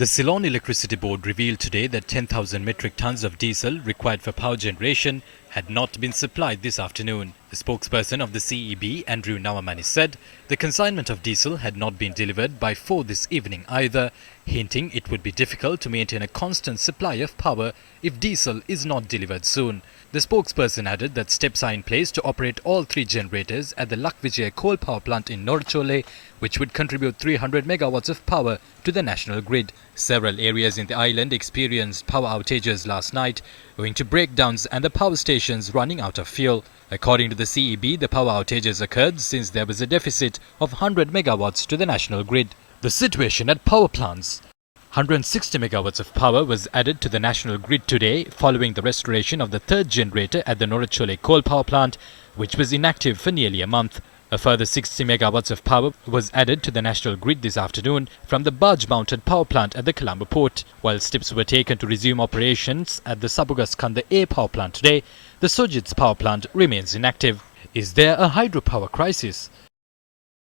The Ceylon Electricity Board revealed today that 10,000 metric tons of diesel required for power generation had not been supplied this afternoon. The spokesperson of the CEB, Andrew Nawamani, said the consignment of diesel had not been delivered by 4 this evening either, hinting it would be difficult to maintain a constant supply of power if diesel is not delivered soon. The spokesperson added that steps are in place to operate all 3 generators at the Lakvijaya coal power plant in Norchole, which would contribute 300 megawatts of power to the national grid. Several areas in the island experienced power outages last night, owing to breakdowns and the power stations running out of fuel. According to the CEB, the power outages occurred since there was a deficit of 100 megawatts to the national grid. The situation at power plants. 160 megawatts of power was added to the national grid today following the restoration of the 3rd generator at the Norchole coal power plant, which was inactive for nearly a month. A further 60 megawatts of power was added to the national grid this afternoon from the barge-mounted power plant at the Colombo port. While steps were taken to resume operations at the Sabugaskanda A power plant today, the Sojitz power plant remains inactive. Is there a hydropower crisis?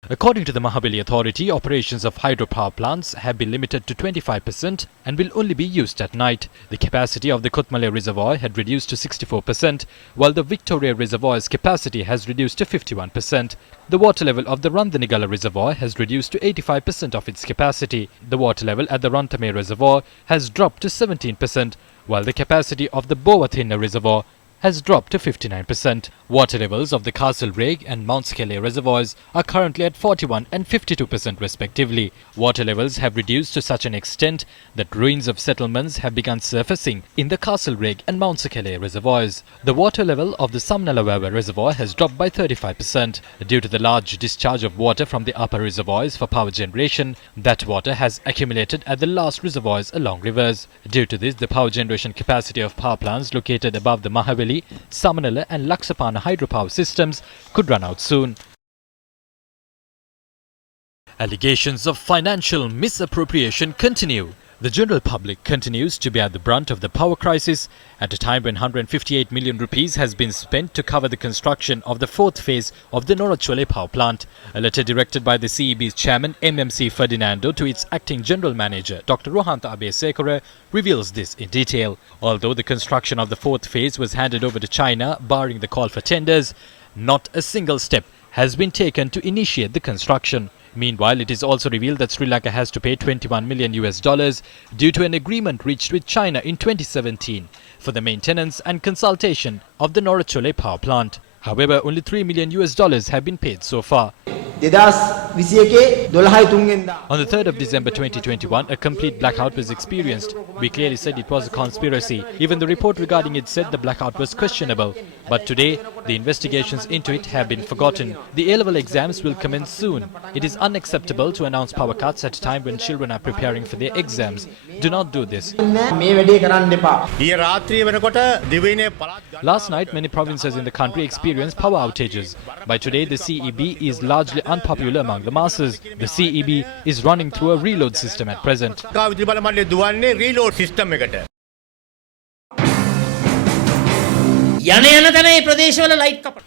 According to the Mahabali Authority, operations of hydropower plants have been limited to 25% and will only be used at night. The capacity of the Kotmale Reservoir had reduced to 64%, while the Victoria Reservoir's capacity has reduced to 51%. The water level of the Randhanigala Reservoir has reduced to 85% of its capacity. The water level at the Ranthame Reservoir has dropped to 17%, while the capacity of the Bowathina Reservoir has dropped to 59%. Water levels of the Castle Reg and Mount Skelly reservoirs are currently at 41 and 52% respectively. Water levels have reduced to such an extent that ruins of settlements have begun surfacing in the Castle Reg and Mount Skelly reservoirs. The water level of the Samnalawawa reservoir has dropped by 35%. Due to the large discharge of water from the upper reservoirs for power generation, that water has accumulated at the last reservoirs along rivers. Due to this, the power generation capacity of power plants located above the Mahabali, Samanala and Laksapana hydropower systems could run out soon. Allegations of financial misappropriation continue. The general public continues to bear the brunt of the power crisis at a time when 158 million rupees has been spent to cover the construction of the 4th phase of the Norachole power plant. A letter directed by the CEB's chairman MMC Ferdinando to its acting general manager Dr. Rohantha Abesekara reveals this in detail. Although the construction of the 4th phase was handed over to China, barring the call for tenders, not a single step has been taken to initiate the construction. Meanwhile, it is also revealed that Sri Lanka has to pay $21 million due to an agreement reached with China in 2017 for the maintenance and consultation of the Norachole power plant. However, only $3 million have been paid so far. On the 3rd of December 2021, a complete blackout was experienced. We clearly said it was a conspiracy. Even the report regarding it said the blackout was questionable. But today, the investigations into it have been forgotten. The A-level exams will commence soon. It is unacceptable to announce power cuts at a time when children are preparing for their exams. Do not do this. Last night, many provinces in the country experienced power outages. By today, the CEB is largely unpopular among the masses. The CEB is running through a reload system at present.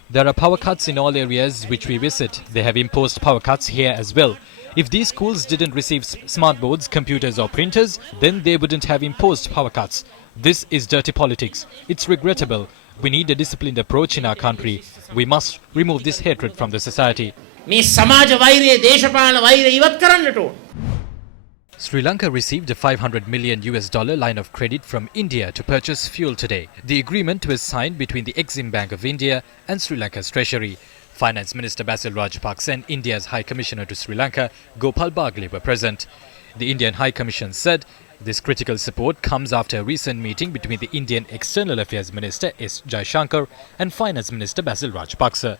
There are power cuts in all areas which we visit. They have imposed power cuts here as well. If these schools didn't receive smart boards, computers or printers, then they wouldn't have imposed power cuts. This is dirty politics. It's regrettable. We need a disciplined approach in our country. We must remove this hatred from the society. Sri Lanka received a $500 million line of credit from India to purchase fuel today. The agreement was signed between the Exim Bank of India and Sri Lanka's Treasury. Finance Minister Basil Rajapaksa and India's High Commissioner to Sri Lanka, Gopal Bagle, were present. The Indian High Commission said this critical support comes after a recent meeting between the Indian External Affairs Minister S. Jaishankar and Finance Minister Basil Rajapaksa.